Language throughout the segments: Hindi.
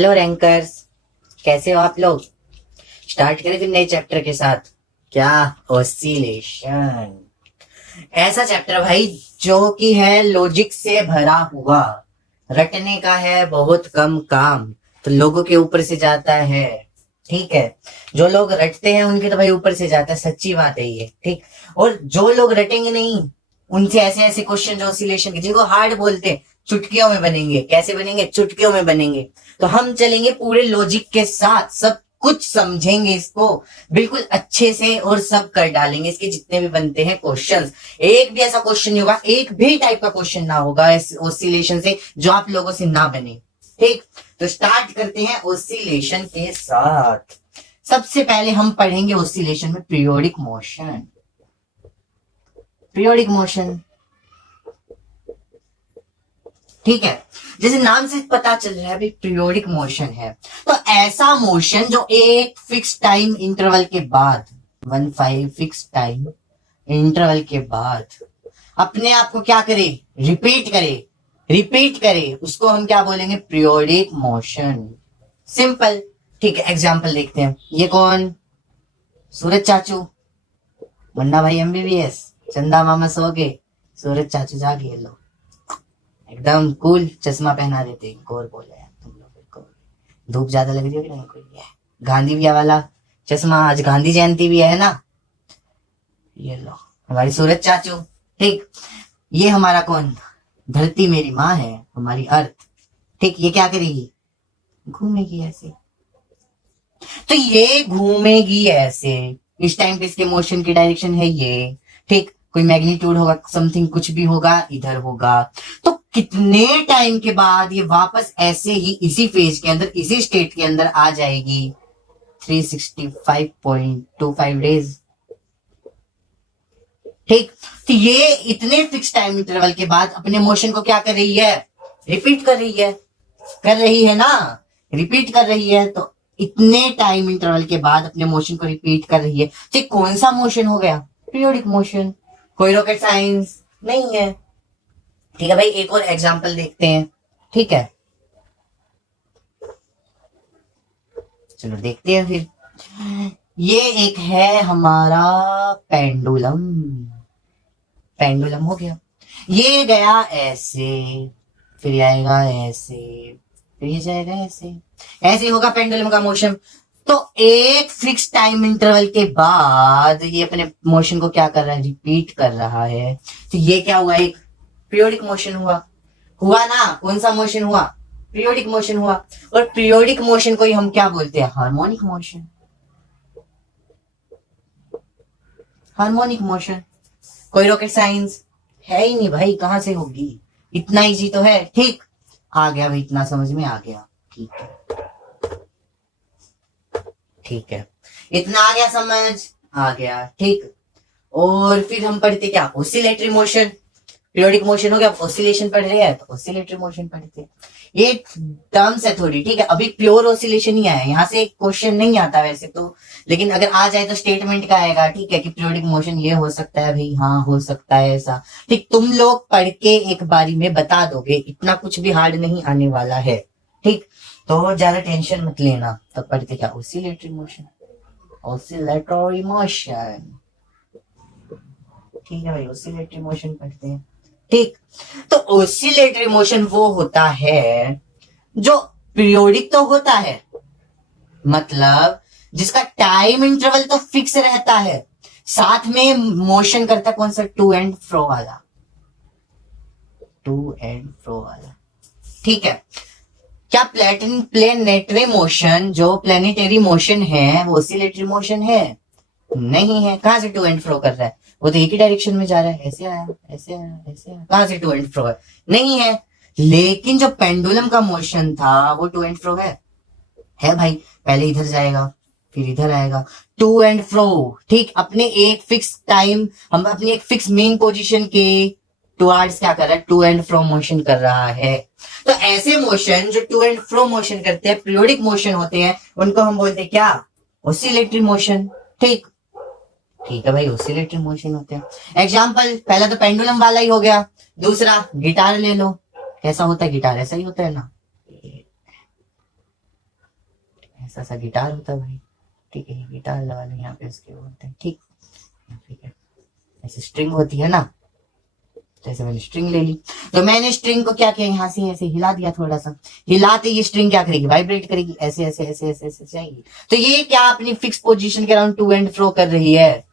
हेलो रैंकर्स, कैसे हो आप लोग। स्टार्ट करें फिर नए चैप्टर के साथ। क्या ऑसिलेशन, ऐसा चैप्टर भाई जो कि है लॉजिक से भरा हुआ, रटने का है बहुत कम काम, तो लोगों के ऊपर से जाता है। ठीक है, जो लोग रटते हैं उनके तो भाई ऊपर से जाता है, सच्ची बात है ये। ठीक, और जो लोग रटेंगे नहीं उनसे ऐसे ऐसे क्वेश्चन जो ऑसिलेशन के जिनको हार्ड बोलते हैं, चुटकियों में बनेंगे। कैसे बनेंगे? चुटकियों में बनेंगे। तो हम चलेंगे पूरे लॉजिक के साथ, सब कुछ समझेंगे इसको बिल्कुल अच्छे से और सब कर डालेंगे इसके जितने भी बनते हैं क्वेश्चंस। एक भी ऐसा क्वेश्चन नहीं होगा, एक भी टाइप का क्वेश्चन ना होगा ऑसिलेशन से जो आप लोगों से ना बने। ठीक, तो स्टार्ट करते हैं ऑसिलेशन के साथ। सबसे पहले हम पढ़ेंगे ऑसिलेशन में पीरियोडिक मोशन। पीरियोडिक मोशन, ठीक है, जैसे नाम से पता चल रहा है भाई पीरियोडिक मोशन है, तो ऐसा मोशन जो एक फिक्स टाइम इंटरवल के बाद 15 फिक्स टाइम इंटरवल के बाद अपने आप को क्या करे, रिपीट करे, उसको हम क्या बोलेंगे? Periodic motion. सिंपल। ठीक है, एग्जांपल देखते हैं। ये कौन? सूरज चाचू, मुन्ना भाई एमबीबीएस, चंदा मामा सो गए, सूरज चाचू जागे। लो, एकदम कूल चश्मा पहना देते। और बोले यार तुम लोग को धूप ज्यादा लग रही होगी ना, कोई है गांधी भैया वाला चश्मा, आज गांधी जयंती भी है ना। ये लो हमारी सूरज चाचू। ठीक, ये हमारा कौन? धरती मेरी माँ है, हमारी अर्थ। ठीक, ये क्या करेगी? घूमेगी ऐसे। तो ये घूमेगी ऐसे, इस टाइम पे इसके मोशन की डायरेक्शन है ये। ठीक, कोई मैग्नीट्यूड होगा, समथिंग कुछ भी होगा, इधर होगा। तो कितने टाइम के बाद ये वापस ऐसे ही इसी फेज के अंदर, इसी स्टेट के अंदर आ जाएगी? 365.25 डेज। ठीक, तो ये इतने फिक्स टाइम इंटरवल के बाद अपने मोशन को क्या कर रही है? रिपीट कर रही है। कर रही है ना, रिपीट कर रही है। तो इतने टाइम इंटरवल के बाद अपने मोशन को रिपीट कर रही है, तो कौन सा मोशन हो गया? Periodic motion. कोई रॉकेट साइंस नहीं है। ठीक है भाई, एक और एग्जांपल देखते हैं। ठीक है, चलो देखते हैं फिर। ये एक है हमारा पेंडुलम। पेंडुलम हो गया, ये गया ऐसे, फिर आएगा ऐसे, फिर ये जाएगा ऐसे। ऐसे होगा पेंडुलम का मोशन। तो एक फिक्स टाइम इंटरवल के बाद ये अपने मोशन को क्या कर रहा है? रिपीट कर रहा है। तो ये क्या हुआ? एक पीरियोडिक मोशन हुआ। हुआ ना? कौन सा मोशन हुआ? पीरियोडिक मोशन हुआ। और पीरियोडिक मोशन को ही हम क्या बोलते हैं? Harmonic motion. Harmonic motion. कोई रॉकेट साइंस है ही नहीं भाई, कहां से होगी? इतना इजी तो है। ठीक, आ गया भाई, इतना समझ में आ गया। ठीक है, ठीक है, इतना आ गया समझ, आ गया। ठीक, और फिर हम पढ़ते क्या? Oscillatory motion. पीरियोडिक मोशन हो गया, ऑसिलेशन पढ़ रहे हैं तो ऑसिलेटरी मोशन पढ़ते हैं। ये टर्म्स है थोड़ी। ठीक है, अभी प्योर ऑसिलेशन ही आया, यहाँ से क्वेश्चन नहीं आता वैसे तो, लेकिन अगर आ जाए तो स्टेटमेंट का आएगा। ठीक है, कि पीरियोडिक मोशन ये हो सकता है भाई, हाँ हो सकता है ऐसा। ठीक, तुम लोग पढ़ के एक बारी में बता दोगे, इतना कुछ भी हार्ड नहीं आने वाला है। ठीक, तो ज्यादा टेंशन मत लेना। तब पढ़ते क्या? Oscillatory motion. ऑसिलेटरी मोशन, ठीक है भाई, ऑसिलेटरी मोशन पढ़ते हैं। ठीक, तो ऑसिलेटरी मोशन वो होता है जो पीरियोडिक तो होता है, मतलब जिसका टाइम इंटरवल तो फिक्स रहता है, साथ में मोशन करता कौन सा? टू एंड फ्रो वाला। टू एंड फ्रो वाला। ठीक है, क्या प्लेनेटरी मोशन, जो प्लेनेटरी मोशन है वो ऑसिलेटरी मोशन है? नहीं है। कहां से टू एंड फ्रो कर रहा है? वो तो एक ही डायरेक्शन में जा रहा है, ऐसे आया, ऐसे आया, ऐसे आया। कहां से टू एंड फ्रो है? नहीं है। लेकिन जो पेंडुलम का मोशन था वो टू एंड फ्रो है भाई। पहले इधर जाएगा, फिर इधर आएगा, टू एंड फ्रो। ठीक, अपने एक फिक्स टाइम, हम अपनी एक फिक्स मेन पोजीशन के टुवर्ड्स क्या कर रहा है? टू एंड फ्रो मोशन कर रहा है। तो ऐसे मोशन जो टू एंड फ्रो मोशन करते हैं, पीरियोडिक मोशन होते हैं, उनको हम बोलते हैं क्या? Oscillatory motion. ठीक, ठीक है भाई, ऑसिलेटरी मोशन होते हैं। एग्जाम्पल, पहला तो पेंडुलम वाला ही हो गया। दूसरा गिटार ले लो, कैसा होता है गिटार? ऐसा ही होता है ना। ऐसा सा गिटार होता है भाई, ठीक है, गिटार लगा लो यहाँ पे, उसके बोलते हैं, ठीक है। ऐसे स्ट्रिंग होती है ना, जैसे मैंने स्ट्रिंग ले ली, तो मैंने स्ट्रिंग को क्या किया, यहाँ से ऐसे हिला दिया, थोड़ा सा हिलाते ये स्ट्रिंग क्या करेगी, वाइब्रेट करेगी, ऐसे ऐसे ऐसे ऐसे ऐसे जाएगी। तो ये क्या अपनी फिक्स पोजीशन के अराउंड टू एंड फ्रो कर रही है,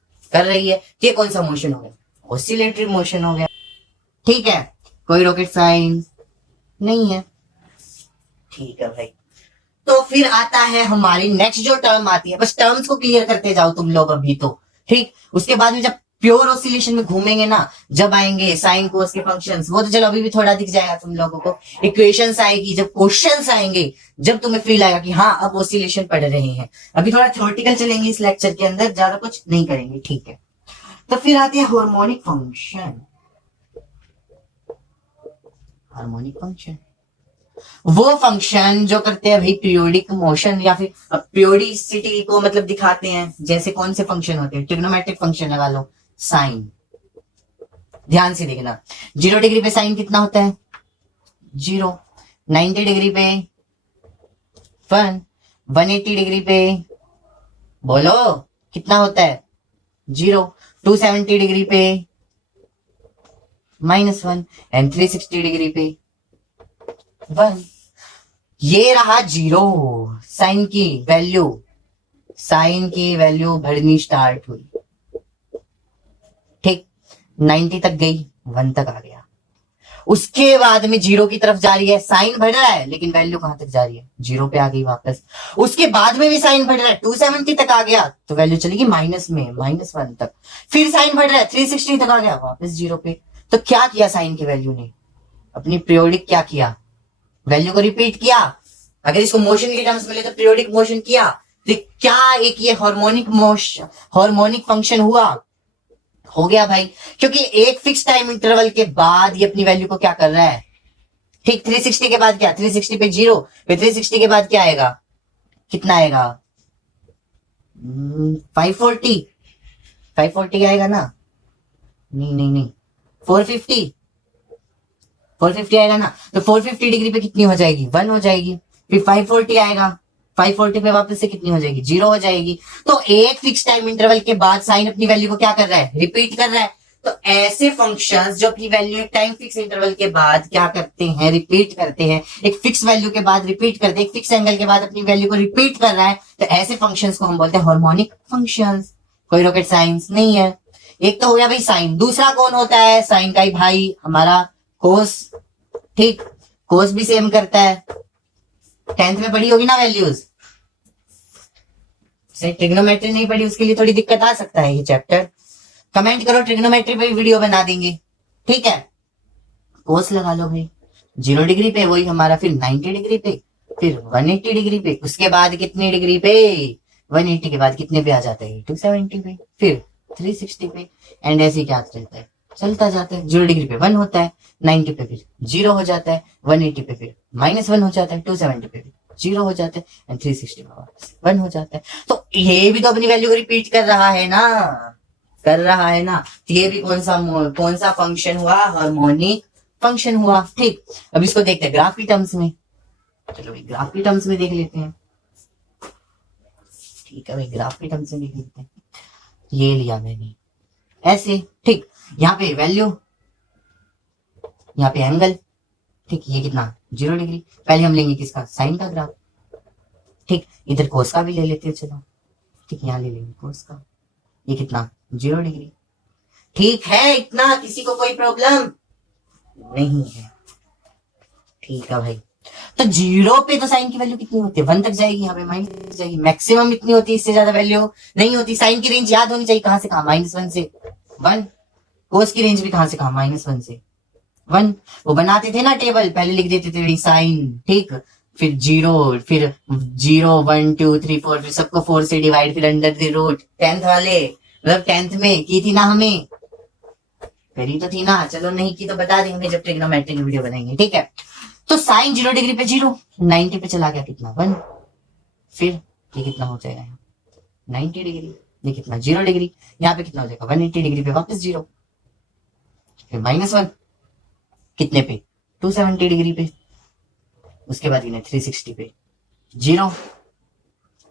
ये कौन सा मोशन हो गया, ऑसिलेटरी मोशन हो गया, ठीक है। कोई रॉकेट साइंस नहीं है, ठीक है भाई। तो फिर आता है हमारी नेक्स्ट जो टर्म आती है, बस टर्म्स को क्लियर करते जाओ तुम लोग अभी तो, ठीक। उसके बाद में जब प्योर ऑसिलेशन में घूमेंगे ना, जब आएंगे साइन कोस के फंक्शंस, वो तो चलो अभी भी थोड़ा दिख जाएगा तुम लोगों को, इक्वेशंस आएगी, जब क्वेश्चंस आएंगे, जब तुम्हें फील आएगा कि हाँ अब ऑसिलेशन पढ़ रहे हैं। अभी थोड़ा थ्योरेटिकल चलेंगे इस लेक्चर के अंदर, ज्यादा कुछ नहीं करेंगे, ठीक है। तो फिर आती है हार्मोनिक फंक्शन। हार्मोनिक फंक्शन वो फंक्शन जो करते हैं भाई पीरियोडिक मोशन, या फिर पीरियोडिसिटी को मतलब दिखाते हैं। जैसे कौन से फंक्शन होते हैं, ट्रिग्नोमेट्रिक फंक्शन लगा लो, साइन, ध्यान से देखना, 0 डिग्री पे साइन कितना होता है, 0, 90 डिग्री पे 1, 180 डिग्री पे बोलो कितना होता है, 0, 270 डिग्री पे -1 एंड 360 डिग्री पे 1। ये रहा 0, साइन की वैल्यू बढ़नी स्टार्ट हुई, ठीक, 90 तक गई, 1 तक आ गया। उसके बाद में 0 की तरफ जा रही है, साइन बढ़ रहा है लेकिन वैल्यू कहां तक जा रही है, 0 पे आ गई वापस। उसके बाद में भी साइन बढ़ रहा है, 270 तक आ गया, तो वैल्यू चलेगी माइनस में, -1 तक। फिर साइन बढ़ रहा है, 360 तक आ गया, वापस 0 पे। तो क्या किया साइन की वैल्यू ने, अपनी पीरियोडिक क्या किया, वैल्यू को रिपीट किया। अगर इसको मोशन के टर्म्स में ले तो पीरियोडिक मोशन किया, तो क्या एक ये हार्मोनिक फंक्शन हुआ, हो गया भाई। क्योंकि एक फिक्स टाइम इंटरवल के बाद ये अपनी वैल्यू को क्या कर रहा है, ठीक, 360 के बाद क्या, 360 पे 0, फिर 360 के बाद क्या आएगा, कितना आएगा, 540 आएगा ना, नहीं 450 आएगा ना। तो 450 डिग्री पे कितनी हो जाएगी, 1 हो जाएगी। फिर 540 आएगा, 540 पे वापस से कितनी हो जाएगी, 0 हो जाएगी। तो एक फिक्स टाइम इंटरवल के बाद साइन अपनी वैल्यू को क्या कर रहा है, रिपीट कर रहा है। तो ऐसे फंक्शंस जो अपनी वैल्यू एक टाइम फिक्स इंटरवल के बाद क्या करते हैं, रिपीट करते हैं, एक फिक्स वैल्यू के बाद रिपीट करते हैं, एक फिक्स एंगल के बाद अपनी वैल्यू को रिपीट कर रहा है, तो ऐसे फंक्शंस को हम बोलते हैं हार्मोनिक फंक्शंस। कोई रॉकेट साइंस नहीं है। एक तो हो गया भाई साइन, दूसरा कौन होता है, साइन का ही भाई हमारा कोस, ठीक, कोस भी सेम करता है, 10th में पढ़ी होगी ना वैल्यूज। ट्रिग्नोमेट्री नहीं पढ़ी उसके लिए थोड़ी दिक्कत आ सकता है ये चैप्टर, कमेंट करो, ट्रिग्नोमेट्री पे वीडियो बना देंगे, ठीक है। कोस लगा लो भाई, 0 डिग्री पे वही हमारा, फिर 90 डिग्री पे, फिर 180 डिग्री पे, उसके बाद कितने डिग्री पे, 180 के बाद कितने पे आ जाता है, 270 पे, फिर 360 पे, एंड ऐसे क्या रहता है, चलता जाता है। 0 डिग्री पे 1 होता है, 90 पे फिर 0 हो जाता है, 180 पे फिर -1 हो जाता है, 270 पे फिर 0 हो जाता है, एंड 360 पे वापस 1 हो जाता है। तो ये भी तो अपनी वैल्यू को रिपीट कर रहा है ना, तो ये भी कौन सा फंक्शन हुआ, हार्मोनिक फंक्शन हुआ, ठीक। अब इसको देखते हैं ग्राफ की टर्म्स में, चलो भाई ग्राफ की टर्म्स में देख लेते हैं, ठीक है भाई, ग्राफ की टर्म्स में देख लेते हैं। ये लिया मैंने ऐसे, ठीक, यहाँ पे वैल्यू, यहाँ पे एंगल, ठीक, ये कितना 0 डिग्री। पहले हम लेंगे किसका, साइन का ग्राफ, ठीक, इधर कोस का भी ले लेते हैं, चलो ठीक, यहाँ ले लेंगे कोस का, ये कितना 0 डिग्री, ठीक है। इतना किसी को कोई प्रॉब्लम नहीं है, ठीक है भाई। तो 0 पे तो साइन की वैल्यू कितनी होती है, 1 तक जाएगी, यहाँ पे माइनस जाएगी, मैक्सिमम इतनी होती है, इससे ज्यादा वैल्यू नहीं होती। साइन की रेंज याद होनी चाहिए, कहां से कहां, -1 से 1, कोस की रेंज भी कहां से कहां, -1 से 1। वो बनाते थे ना टेबल, पहले लिख देते थे साइन, ठीक, फिर 0, फिर 0 1 2 3 4, फिर सबको 4 से डिवाइड, फिर अंडर द रूट। 10th वाले मतलब 10th में की थी ना, हमें करी तो थी ना, चलो नहीं की तो बता देंगे जब ट्रिग्नोमेट्रिक वीडियो बनाएंगे, ठीक है। तो साइन 0 डिग्री पे 0, 90 पे चला गया कितना 1, फिर ये कितना हो जाएगा 90 डिग्री, ये कितना 0 डिग्री, यहाँ पे कितना हो जाएगा 180 डिग्री पे वापस 0, फिर -1 कितने पे 270 डिग्री पे, उसके बाद 360 पे 0,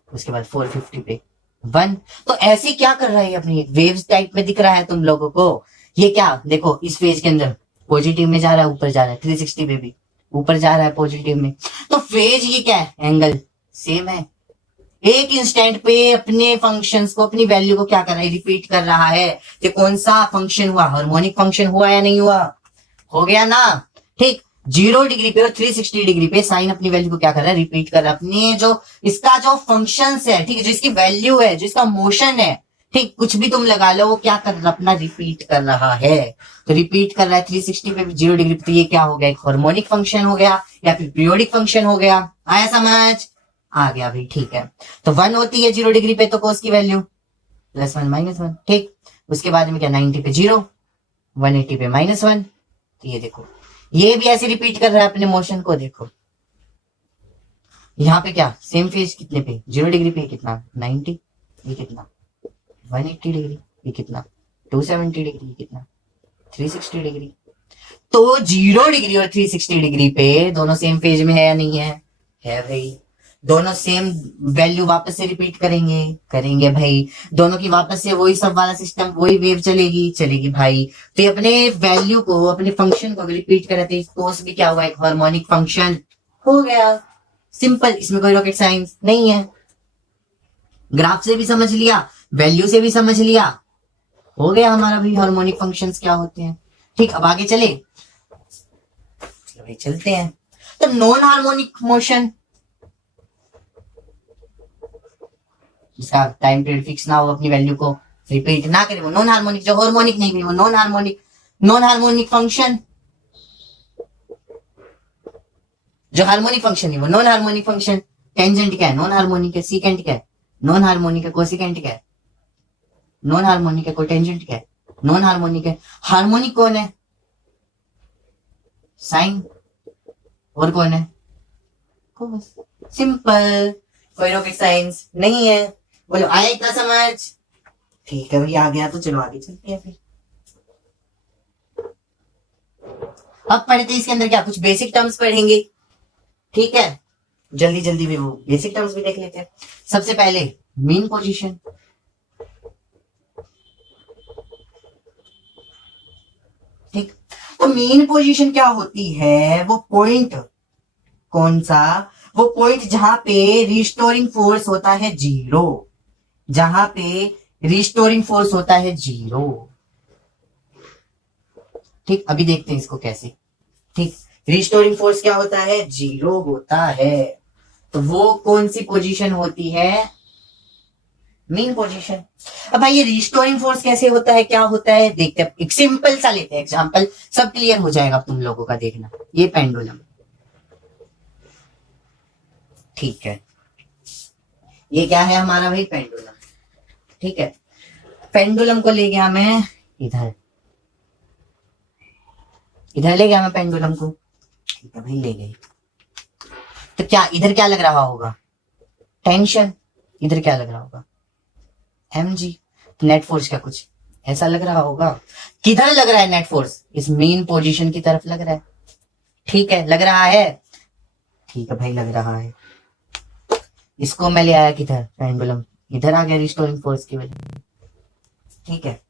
उसके बाद 450 पे 1। तो ऐसे क्या कर रहा है अपनी वेव्स टाइप में दिख रहा है तुम लोगों को। ये क्या देखो, इस फेज के अंदर पॉजिटिव में जा रहा है, ऊपर जा रहा है, 360 पे भी ऊपर जा रहा है पॉजिटिव में। तो फेज ये क्या है, एंगल सेम है। एक इंस्टेंट पे अपने फंक्शंस को, अपनी वैल्यू को क्या कर रहा है, रिपीट कर रहा है। कि कौन सा फंक्शन हुआ, हार्मोनिक फंक्शन हुआ या नहीं हुआ, हो गया ना। ठीक, 0 डिग्री पे और 360 डिग्री पे साइन अपनी वैल्यू को क्या कर रहा है, रिपीट कर रहा है। अपने जो इसका जो फंक्शंस है, ठीक है, जो इसकी वैल्यू है, जो इसका मोशन है, ठीक, कुछ भी तुम लगा लो, वो क्या कर रहा है, अपना रिपीट कर रहा है। तो रिपीट कर रहा है 360 पे, 0 डिग्री पे। तो ये क्या हो गया, एक हार्मोनिक फंक्शन हो गया या फिर पीरियोडिक फंक्शन हो गया। आया समझ, आ गया भाई, ठीक है। तो 1 होती है 0 डिग्री पे, तो कोस की वैल्यू +1 -1, ठीक। उसके बाद में क्या, 90 पे 0, 180 पे -1। तो ये देखो, ये भी ऐसे रिपीट कर रहा है अपने मोशन को। देखो यहाँ पे क्या, सेम फेज कितने पे, 0 डिग्री पे कितना 90, ये कितना 180 डिग्री, ये कितना 270 डिग्री, ये कितना 360 डिग्री। तो 0 डिग्री और 360 डिग्री पे दोनों सेम फेज में है या नहीं है, है भाई। दोनों सेम वैल्यू वापस से रिपीट करेंगे, करेंगे भाई। दोनों की वापस से वही सब वाला सिस्टम, वही वेव चलेगी, चलेगी भाई। तो ये अपने वैल्यू को, अपने फंक्शन को रिपीट कर रहे थे, कोस भी क्या हुआ, एक हार्मोनिक फंक्शन हो गया। सिंपल, इसमें कोई रॉकेट साइंस नहीं है। ग्राफ से भी समझ लिया, वैल्यू से भी समझ लिया, हो गया हमारा भाई हार्मोनिक फंक्शंस क्या होते हैं। ठीक, अब आगे चले, चलो भाई चलते हैं। तो नॉन हार्मोनिक मोशन, जिसका टाइम पीरियड फिक्स ना हो, अपनी वैल्यू को रिपीट ना करे, वो नॉन हार्मोनिक। जो हार्मोनिक नहीं, वो non harmonic. Non harmonic function, जो हार्मोनिक फंक्शन है वो नॉन हार्मोनिक फंक्शन। टेंजेंट क्या है, नॉन हार्मोनिक है। सीकेंट क्या है, नॉन हार्मोनिक है। कोसिकेंट क्या है, नॉन हार्मोनिक है। कोटेंजेंट क्या है, नॉन हार्मोनिक है। हार्मोनिक कौन है, साइन। और कौन है, कोस। सिंपल, कोई रॉकेट साइंस नहीं है। बोलो आए इतना समझ, ठीक है भाई, आ गया। तो चलो आगे चलते हैं फिर। अब पढ़ते हैं इसके अंदर क्या, कुछ बेसिक टर्म्स पढ़ेंगे, ठीक है। जल्दी जल्दी में वो बेसिक टर्म्स भी देख लेते हैं। सबसे पहले मीन पोजीशन, ठीक। तो मीन पोजीशन क्या होती है, वो पॉइंट, कौन सा, वो पॉइंट जहां पे रिस्टोरिंग फोर्स होता है 0, जहां पे रिस्टोरिंग फोर्स होता है 0, ठीक। अभी देखते हैं इसको कैसे, ठीक। रिस्टोरिंग फोर्स क्या होता है, 0 होता है। तो वो कौन सी पोजीशन होती है, मीन पोजीशन। अब भाई ये रिस्टोरिंग फोर्स कैसे होता है, क्या होता है, देखते हैं। एक सिंपल सा लेते हैं एग्जांपल, सब क्लियर हो जाएगा तुम लोगों का, देखना। ये पेंडुलम, ठीक है। ये क्या है हमारा भाई, पेंडुलम, ठीक है। पेंडुलम को ले गया मैं इधर, इधर ले गया मैं पेंडुलम को, ठीक है भाई, ले गई। तो क्या इधर क्या लग रहा होगा, टेंशन। इधर क्या लग रहा होगा, mg। नेट फोर्स क्या कुछ ऐसा लग रहा होगा। किधर लग रहा है नेट फोर्स, इस मेन पोजीशन की तरफ लग रहा है, ठीक है, लग रहा है, ठीक है भाई, लग रहा है। इसको मैं ले आया किधर, पेंडुलम इधर आ गया रिस्टोरिंग फोर्स की वजह, ठीक है।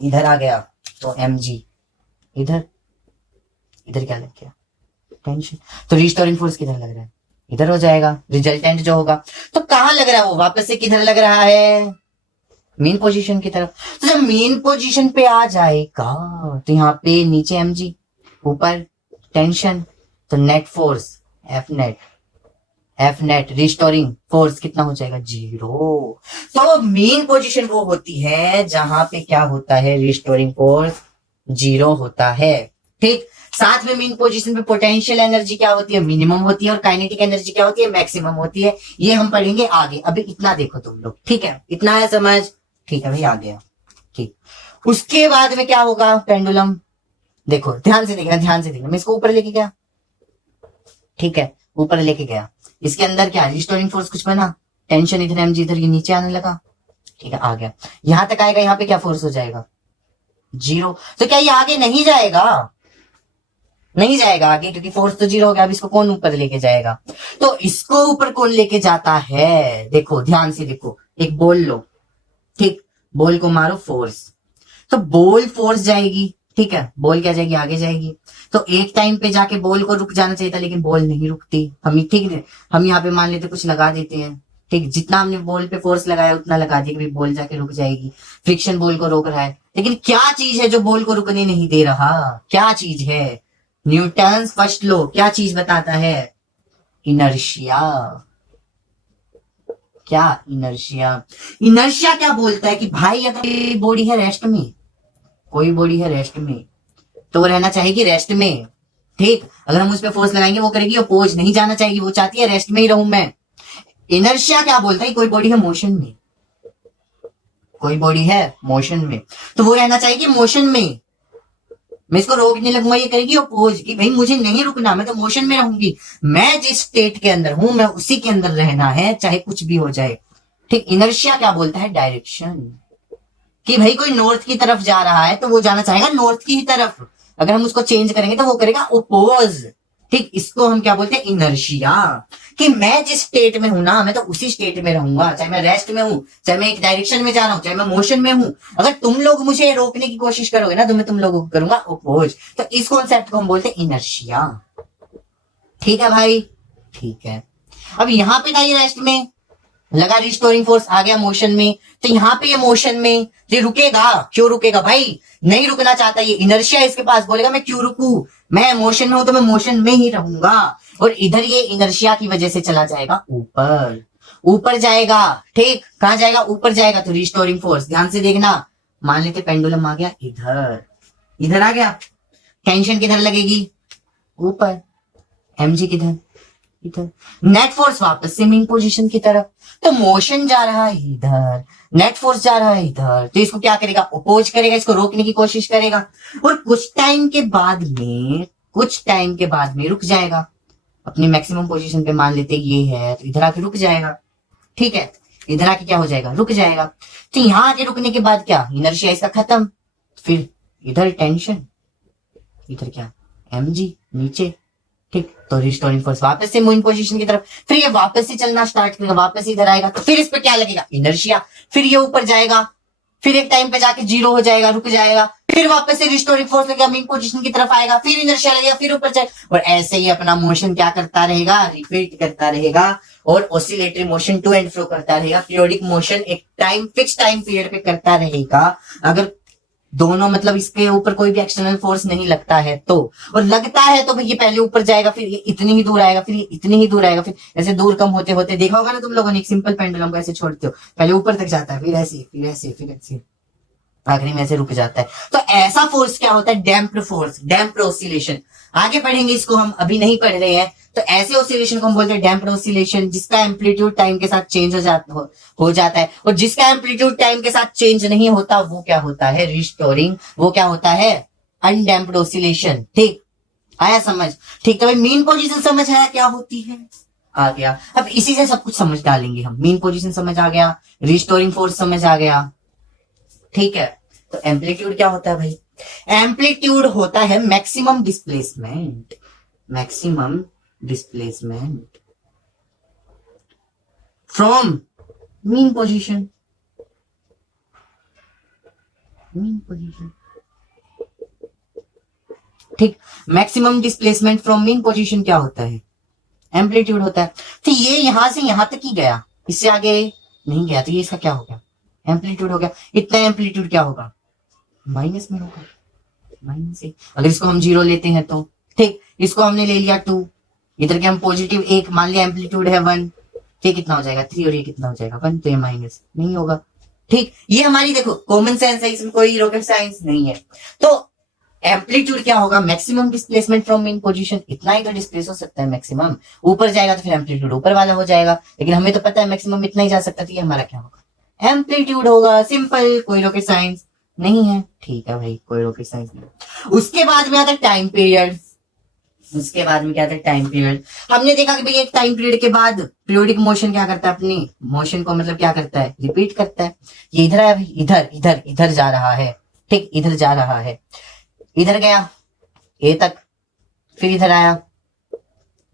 इधर आ गया तो mg, इधर, इधर क्या लग गया, टेंशन। तो रिस्टोरिंग फोर्स किधर लग रहा है, इधर हो जाएगा, रिजल्टेंट जो होगा। तो कहां लग रहा है वो, वापस से किधर लग रहा है, मेन पोजीशन की तरफ। तो जब मेन पोजीशन पे आ जाएगा, तो यहाँ पे नीचे mg, ऊपर टेंशन, तो net force F net restoring force कितना हो जाएगा, 0। तो मेन पोजीशन वो होती है जहां पे क्या होता है, रिस्टोरिंग फोर्स 0 होता है, ठीक। साथ में मेन पोजीशन पे पोटेंशियल एनर्जी क्या होती है, मिनिमम होती है, और काइनेटिक एनर्जी क्या होती है, मैक्सिमम होती है। ये हम पढ़ेंगे आगे, अभी इतना देखो तुम लोग, ठीक है, इतना है समझ, ठीक है भाई, आ गया, ठीक। उसके बाद में क्या होगा, पेंडुलम देखो, ध्यान से देखना, ध्यान से देखना। मैं इसको ऊपर लेके गया, ठीक है, ऊपर लेके गया। इसके अंदर क्या, रिस्टोरिंग फोर्स कुछ बना, टेंशन इधर mg, इधर ये नीचे आने लगा, ठीक है, आ गया। यहां तक आएगा, यहाँ पे क्या फोर्स हो जाएगा, 0। तो क्या ये आगे नहीं जाएगा, नहीं जाएगा आगे, क्योंकि फोर्स तो जीरो हो गया। अब इसको कौन ऊपर लेके जाएगा? तो इसको ऊपर कौन लेके जाता है? देखो ध्यान से देखो, एक बॉल लो, ठीक, बॉल को मारो फोर्स, तो बॉल फोर्स जाएगी, ठीक है, बॉल क्या जाएगी? आगे जाएगी। तो एक टाइम पे जाके बॉल को रुक जाना चाहिए था, लेकिन बॉल नहीं रुकती। हम ठीक है, हम यहाँ पे मान लेते कुछ लगा देते हैं, ठीक, जितना हमने बॉल पे फोर्स लगाया उतना लगा दिया कि बॉल जाके रुक जाएगी, फ्रिक्शन बॉल को रोक रहा है। लेकिन क्या चीज है जो बॉल को रुकने नहीं दे रहा? क्या चीज है? न्यूटन्स फर्स्ट लॉ क्या चीज बताता है? इनर्शिया। क्या? इनर्शिया। इनर्शिया क्या बोलता है कि भाई अगर कोई बॉडी है रेस्ट में, कोई बॉडी है रेस्ट में, तो वो रहना चाहेगी रेस्ट में, ठीक। अगर हम उस पर फोर्स लगाएंगे वो करेगी अपोज, नहीं जाना चाहेगी, वो चाहती है रेस्ट में ही रहूं मैं। इनर्शिया क्या बोलता है? कोई बॉडी है मोशन में, कोई बॉडी है मोशन में, तो वो रहना चाहेगी मोशन में। मैं इसको रोकने लगूंगा, ये करेगी अपोज कि भाई मुझे नहीं रुकना, मैं तो मोशन में रहूंगी। मैं जिस स्टेट के अंदर हूं मैं उसी के अंदर रहना है, चाहे कुछ भी हो जाए, ठीक। इनर्शिया क्या बोलता है? डायरेक्शन, कि भाई कोई नॉर्थ की तरफ जा रहा है तो वो जाना चाहेगा नॉर्थ की ही तरफ। अगर हम उसको चेंज करेंगे तो वो करेगा ओपोज, ठीक। इसको हम क्या बोलते हैं? इनर्शिया, कि मैं जिस स्टेट में हूं ना, मैं तो उसी स्टेट में रहूंगा, चाहे मैं रेस्ट में हूं, चाहे मैं एक डायरेक्शन में जा रहा हूं, चाहे मैं मोशन में हूं। अगर तुम लोग मुझे रोकने की कोशिश करोगे ना, तो मैं तुम लोगों को करूंगा ओपोज। तो इस कॉन्सेप्ट को हम बोलते हैं इनर्शिया, ठीक है भाई, ठीक है। अब यहां पे था ये रेस्ट में, लगा रिस्टोरिंग फोर्स, आ गया मोशन में, तो यहाँ पे ये मोशन में, ये रुकेगा। क्यों रुकेगा भाई? नहीं रुकना चाहता, ये इनर्शिया इसके पास, बोलेगा मैं क्यों रुकू, मैं मोशन में हूं तो मैं मोशन में ही रहूंगा। और इधर ये इनर्शिया की वजह से चला जाएगा ऊपर, ऊपर जाएगा, ठीक। कहां जाएगा? ऊपर जाएगा। तो रिस्टोरिंग फोर्स ध्यान से देखना, मान लेते पेंडुलम आ गया इधर, इधर आ गया, टेंशन किधर लगेगी? ऊपर। mg किधर? इधर। नेट फोर्स वापस से मेन पोजीशन की तरफ, तो मोशन जा रहा है इधर, नेट फोर्स जा रहा है इधर, तो इसको क्या करेगा? अपोज करेगा, इसको रोकने की कोशिश करेगा। और कुछ टाइम के बाद में, कुछ टाइम के बाद में रुक जाएगा, अपनी मैक्सिमम पोजीशन पे मान लेते ये है, तो इधर आके रुक जाएगा, ठीक है। इधर आके क्या हो जाएगा? रुक जाएगा। तो यहां आके रुकने के बाद क्या? इनर्शिया इसका खत्म। फिर इधर टेंशन, इधर क्या? mg नीचे, ठीक। तो रिस्टोरिंग फोर्स वापस से मूविंग पोजीशन की तरफ, फिर ये वापस से चलना स्टार्ट करेगा, वापस इधर आएगा, तो फिर इस पे क्या लगेगा? इनर्शिया। फिर ये ऊपर जाएगा, फिर एक टाइम पे जाके जीरो हो जाएगा, रुक जाएगा, फिर वापस से रिस्टोरिंग फोर्स लगेगा, मेन पोजीशन की तरफ आएगा, फिर इनर्शिया लगेगा, फिर ऊपर जाएगा। और ऐसे ही अपना मोशन क्या करता रहेगा? रिपीट करता रहेगा, और oscillatory motion to and fro करता रहेगा। पीरियोडिक मोशन एक टाइम, फिक्स टाइम पीरियड पे करता रहेगा। अगर दोनों मतलब इसके ऊपर कोई भी एक्सटर्नल फोर्स नहीं लगता है तो, और लगता है तो ये पहले ऊपर जाएगा, फिर ये इतनी ही दूर आएगा, फिर ये इतनी ही दूर आएगा, फिर ऐसे दूर कम होते होते, देखा होगा ना तुम लोगों ने, एक सिंपल पेंडुलम को ऐसे छोड़ते हो, पहले ऊपर तक जाता है, फिर ऐसे, फिर ऐसे, फिर ऐसे, आखिरी में ऐसे रुक जाता है। तो ऐसा फोर्स क्या होता है? Damped force, damped oscillation. आगे पढ़ेंगे इसको हम, अभी नहीं पढ़ रहे हैं। तो ऐसे ऑसिलेशन को हम बोलते हैं डैम्प्ड ऑसिलेशन, जिसका एम्पलीट्यूड टाइम के साथ चेंज हो जाता है। और जिसका एम्पलीट्यूड टाइम के साथ चेंज नहीं होता वो क्या होता है? रिस्टोरिंग। वो क्या होता है? अनडैम्प्ड ऑसिलेशन, ठीक। आया समझ? ठीक। तो भाई मीन पोजीशन समझ आया क्या होती है? आ गया। अब इसी से सब कुछ समझ डालेंगे हम। मीन पोजीशन समझ आ गया, रिस्टोरिंग फोर्स समझ आ गया, ठीक है। तो एम्पलीट्यूड क्या होता है भाई? एम्पलीट्यूड होता है maximum displacement, maximum displacement from mean position, mean position, ठीक। Maximum displacement from mean position क्या होता है? एम्पलीट्यूड होता है। तो ये यहां से यहां तक ही गया, इससे आगे नहीं गया, तो ये इसका क्या हो गया? एम्पलीट्यूड हो गया। इतना एम्पलीट्यूड क्या होगा? माइनस में होगा, माइनस से। अगर इसको हम जीरो लेते हैं तो, ठीक, इसको हमने ले लिया 2, इधर के हम पॉजिटिव 1 मान लिया, एम्पलीट्यूड है 1, ये कितना हो जाएगा? 3, और ये कितना हो जाएगा? 1, तो ये माइनस नहीं होगा, ठीक। ये हमारी देखो कॉमन सेंस है, इसमें कोई रॉकेट साइंस नहीं है। तो एम्पलीट्यूड क्या होगा? Maximum displacement from mean position, इतना ही तो डिस्प्लेस हो सकता है मैक्सिमम। ऊपर जाएगा तो फिर एम्पलीट्यूड ऊपर वाला हो जाएगा, लेकिन हमें तो पता है मैक्सिमम इतना ही जा सकता, तो ये हमारा क्या होगा? एम्पलीट्यूड होगा। सिंपल, कोई रॉकेट साइंस नहीं है, ठीक है भाई, कोई रॉकेट साइंस नहीं। उसके बाद में आता है टाइम पीरियड। उसके बाद में क्या आता है? Time period. हमने देखा कि भाई एक टाइम पीरियड के बाद पीरियोडिक मोशन क्या करता है? अपनी मोशन को मतलब क्या करता है? रिपीट करता है। ये इधर है भाई, इधर इधर इधर जा रहा है, ठीक, इधर जा रहा है, इधर गया ए तक, फिर इधर आया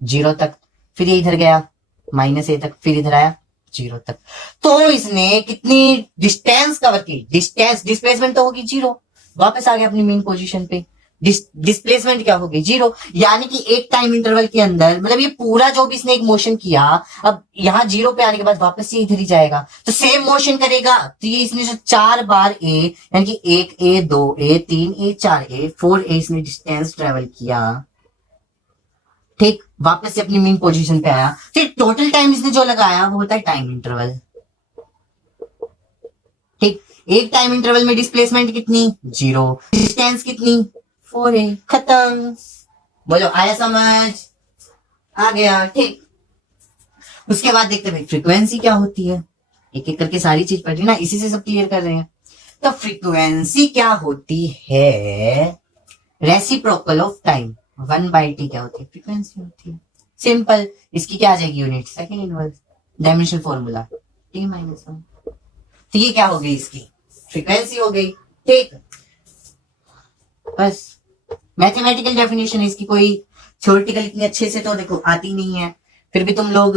0 तक, फिर ये इधर गया -a तक, फिर इधर आया 0 तक। तो इसने कितनी डिस्टेंस कवर की? डिस्प्लेसमेंट तो होगी 0, वापस आ गया अपनी मेन पोजीशन पे। डिस्प्लेसमेंट क्या होगी? 0। यानी कि एक टाइम इंटरवल के अंदर, मतलब ये पूरा जो भी इसने एक मोशन किया, अब यहाँ 0 पे आने के बाद वापस ये इधर ही जाएगा, तो सेम मोशन करेगा। तो ये इसने जो 4 बार ए, यानी कि 1a 2a 3a 4a 4a इसने डिस्टेंस ट्रेवल किया, ठीक, वापस से अपनी मेन पोजीशन पे आया। फिर टोटल टाइम इसने जो लगाया वो होता है टाइम इंटरवल, ठीक। एक टाइम इंटरवल में डिस्प्लेसमेंट कितनी? 0, डिस्टेंस कितनी? 4a। खत्म। बोलो आया समझ? आ गया, ठीक। उसके बाद देखते भाई फ्रीक्वेंसी क्या होती है, एक एक करके सारी चीज पढ़ रही ना, इसी से सब क्लियर कर रहे हैं। तो फ्रीक्वेंसी क्या होती है? Reciprocal of time. 1/t क्या होती है? फ्रीक्वेंसी होती है। सिंपल। इसकी क्या आ जाएगी unit? Second inverse. Dimensional formula t-1। तो ये क्या हो गई? इसकी फ्रीक्वेंसी हो गई, ठीक। बस मैथमेटिकल डेफिनेशन है इसकी, कोई थ्योरेटिकल इतनी अच्छे से तो देखो आती नहीं है, फिर भी तुम लोग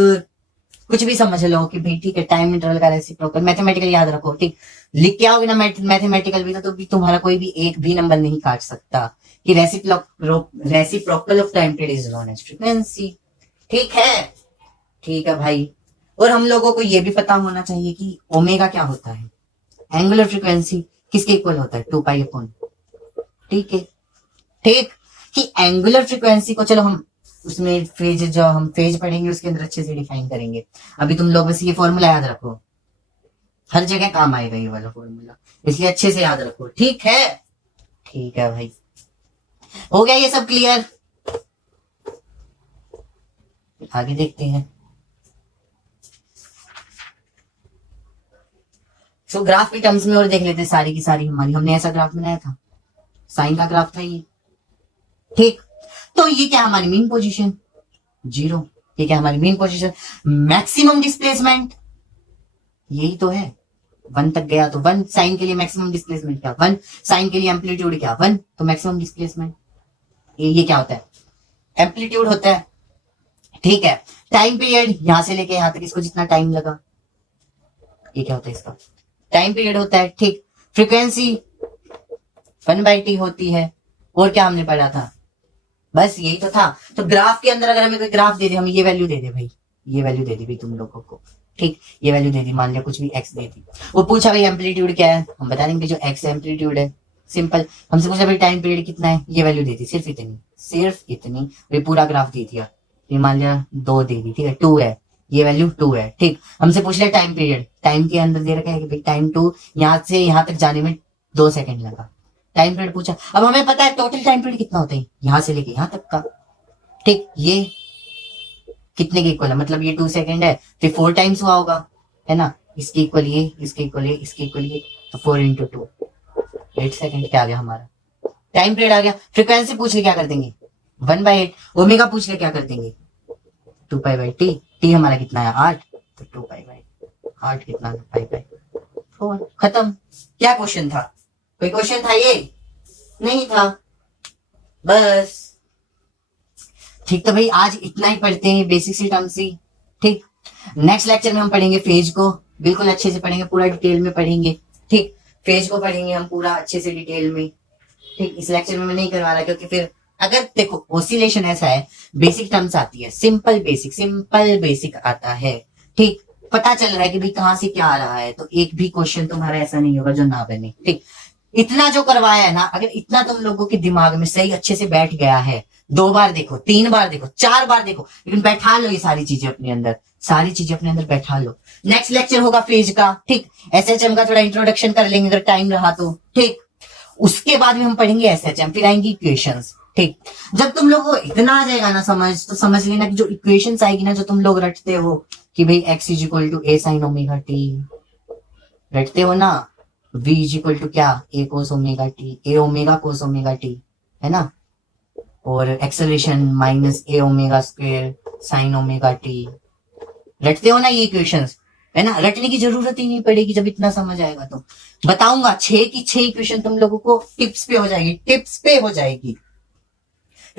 कुछ भी समझ लो कि भाई ठीक है, टाइम इंटरवल का रेसिप्रोकल मैथमेटिकल याद रखो, ठीक। लिख के आओगे ना मैथमेटिकल भी, तो भी तुम्हारा कोई भी एक भी नंबर नहीं काट सकता कि reciprocal of time period is known as frequency. ठीक है, ठीक है भाई। और हम लोगों को यह भी पता होना चाहिए कि ओमेगा क्या होता है। एंगुलर फ्रीक्वेंसी किसके इक्वल होता है? 2π/, ठीक है, ठीक। कि एंगुलर फ्रीक्वेंसी को चलो हम उसमें फेज, जो हम फेज पढ़ेंगे उसके अंदर अच्छे से डिफाइन करेंगे। अभी तुम लोग बस ये फॉर्मूला याद रखो, हर जगह काम आएगा ये वाला फॉर्मूला, इसलिए अच्छे से याद रखो, ठीक है। ठीक है भाई, हो गया ये सब क्लियर? आगे देखते हैं। तो ग्राफ के टर्म्स में और देख लेते हैं सारी की सारी हमारी, हमने ऐसा ग्राफ बनाया था, साइन का ग्राफ था ये, ठीक। तो ये क्या हमारी मेन पोजीशन? 0। ये क्या हमारी मेन पोजीशन? मैक्सिमम डिस्प्लेसमेंट यही तो है, 1 तक गया तो 1। साइन के लिए मैक्सिमम डिस्प्लेसमेंट क्या? 1। साइन के लिए एम्पलीट्यूड क्या? 1। तो मैक्सिमम डिस्प्लेसमेंट ये क्या होता है? एम्पलीट्यूड होता है, ठीक है। टाइम पीरियड यहां से लेके यहां तक, इसको जितना टाइम लगा, ये क्या होता है? इसका टाइम पीरियड होता है, ठीक। फ्रीक्वेंसी 1/t होती है। और क्या हमने पढ़ा था? बस यही तो था। तो ग्राफ के अंदर अगर हमें कोई ग्राफ दे दे, हमें ये वैल्यू दे दे भाई, ये वैल्यू दे दी भाई तुम लोगों को, ठीक। ये वैल्यू दे दी, मान लिया कुछ भी x दे दी। वो पूछा भाई एम्पलीट्यूड क्या है, हम बता देंगे जो x एम्पलीट्यूड है, सिंपल। हमसे पूछा भाई टाइम पीरियड कितना है, ये वैल्यू दे दी, सिर्फ इतनी। ये पूरा ग्राफ दे दिया, ये मान लिया 2 दे दी, ठीक है, 2 है, ये वैल्यू 2 है, ठीक। हमसे पूछ लिया टाइम पीरियड, टाइम के अंदर दे रखा है कि भाई टाइम 2, यहां से यहां तक जाने में 2 सेकंड लगा, टाइम पीरियड पूछा। अब हमें पता है टोटल टाइम पीरियड कितना होता है यहां से लेके यहां तक का, ठीक। ये कितने के इक्वल है? मतलब ये 2 सेकंड है, फिर 4 टाइम्स हुआ होगा, है ना। इसके इक्वल ये, इसके इक्वल ये, इसके इक्वल ये, तो 4 × 2 8 सेकंड क्या आ गया हमारा? टाइम पीरियड आ गया। फ्रीक्वेंसी पूछ ले क्या कर देंगे? 1/8। ओमेगा पूछ ले क्या कर देंगे? 2π/t। टी हमारा कितना है? 8, तो 2π/8 कितना? 5/4। खत्म। क्या क्वेश्चन था? कोई क्वेश्चन था ये? नहीं था, बस, ठीक। तो भाई आज इतना ही पढ़ते हैं, बेसिक सी टर्म्स ही, ठीक। नेक्स्ट लेक्चर में हम पढ़ेंगे फेज को, बिल्कुल अच्छे से पढ़ेंगे, पूरा डिटेल में पढ़ेंगे, ठीक। फेज को पढ़ेंगे हम पूरा अच्छे से डिटेल में, ठीक। इस लेक्चर में मैं नहीं करवा रहा, क्योंकि फिर अगर देखो ऑसिलेशन ऐसा है, बेसिक टर्म्स आती है, सिंपल बेसिक आता है, ठीक। पता चल रहा है कि भाई कहां से क्या आ रहा है, तो एक भी क्वेश्चन तुम्हारा ऐसा नहीं होगा जो ना बने, ठीक। इतना जो करवाया है ना, अगर इतना तुम लोगों के दिमाग में सही अच्छे से बैठ गया है, 2 बार देखो, 3 बार देखो, 4 बार देखो, लेकिन बैठा लो ये सारी चीजें अपने अंदर, बैठा लो। नेक्स्ट लेक्चर होगा फेज का, ठीक। एसएचएम का थोड़ा इंट्रोडक्शन कर लेंगे अगर टाइम रहा तो, ठीक। उसके बाद में हम पढ़ेंगे एसएचएम, फिर आएंगी इक्वेशंस, ठीक। जब तुम लोग को इतना आ जाएगा ना समझ, तो समझ लेना कि जो इक्वेशंस आएगी ना, जो तुम लोग रटते हो कि भाई x = a sin ωt, रटते हो ना, v = क्या? a cos ωt, a omega cos ωt, है ना। और एक्सेलरेशन -a ω² sin ωt, रटते हो ना ये इक्वेशंस, है ना। रटने की जरूरत ही नहीं पड़ेगी जब इतना समझ आएगा तो। बताऊंगा 6 की 6 इक्वेशन तुम लोगों को टिप्स पे हो जाएगी,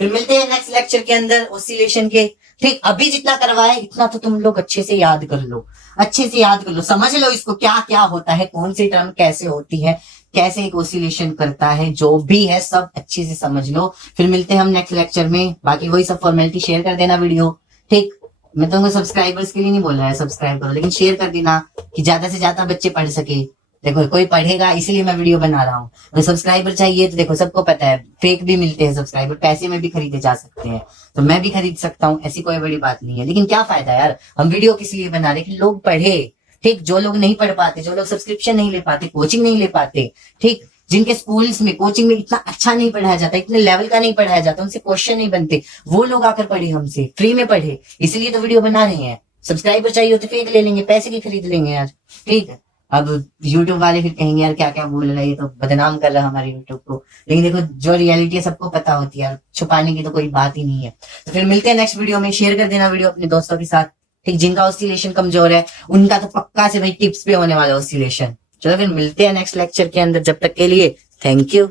फिर मिलते हैं नेक्स्ट लेक्चर के अंदर ऑसिलेशन के। ठीक, अभी जितना करवाए इतना तो तुम लोग अच्छे से याद कर लो, अच्छे से याद कर लो, समझ लो इसको क्या क्या होता है, कौन सी टर्म कैसे होती है, कैसे एक ऑसिलेशन करता है, जो भी है सब अच्छे से समझ लो। फिर मिलते हैं हम नेक्स्ट लेक्चर में। बाकी वही सब फॉर्मेलिटी, शेयर कर देना वीडियो। ठीक, मैं तुमको सब्सक्राइबर्स के लिए नहीं बोल रहा है सब्सक्राइब करो, लेकिन शेयर कर देना कि ज्यादा से ज्यादा बच्चे पढ़ सके। देखो कोई पढ़ेगा इसलिए मैं वीडियो बना रहा हूँ। अगर सब्सक्राइबर चाहिए तो देखो सबको पता है फेक भी मिलते हैं सब्सक्राइबर, पैसे में भी खरीदे जा सकते हैं, तो मैं भी खरीद सकता हूँ, ऐसी कोई बड़ी बात नहीं है। लेकिन क्या फायदा यार, हम वीडियो किस लिए बना रहे कि लोग पढ़े। ठीक, जो लोग नहीं पढ़ पाते, जो लोग सब्सक्रिप्शन नहीं ले पाते, कोचिंग नहीं ले पाते, ठीक, जिनके स्कूल्स में कोचिंग में इतना अच्छा नहीं पढ़ाया जाता, इतने लेवल का नहीं पढ़ाया जाता, उनसे क्वेश्चन नहीं बनते, वो लोग आकर पढ़े हमसे, फ्री में पढ़े, इसलिए तो वीडियो बना रहे हैं। सब्सक्राइबर चाहिए तो फेक ले लेंगे, पैसे की खरीद लेंगे यार। ठीक है, अब यूट्यूब वाले फिर कहेंगे यार क्या क्या बोल रहा है, ये तो बदनाम कर रहा है हमारे यूट्यूब को। लेकिन देखो जो रियलिटी है सबको पता होती है यार, छुपाने की तो कोई बात ही नहीं है। तो फिर मिलते हैं नेक्स्ट वीडियो में। शेयर कर देना वीडियो अपने दोस्तों के साथ। ठीक, जिनका ऑसिलेशन कमजोर है उनका तो पक्का से भाई टिप्स पे होने वाला ऑसिलेशन। चलो फिर मिलते हैं नेक्स्ट लेक्चर के अंदर, जब तक के लिए थैंक यू।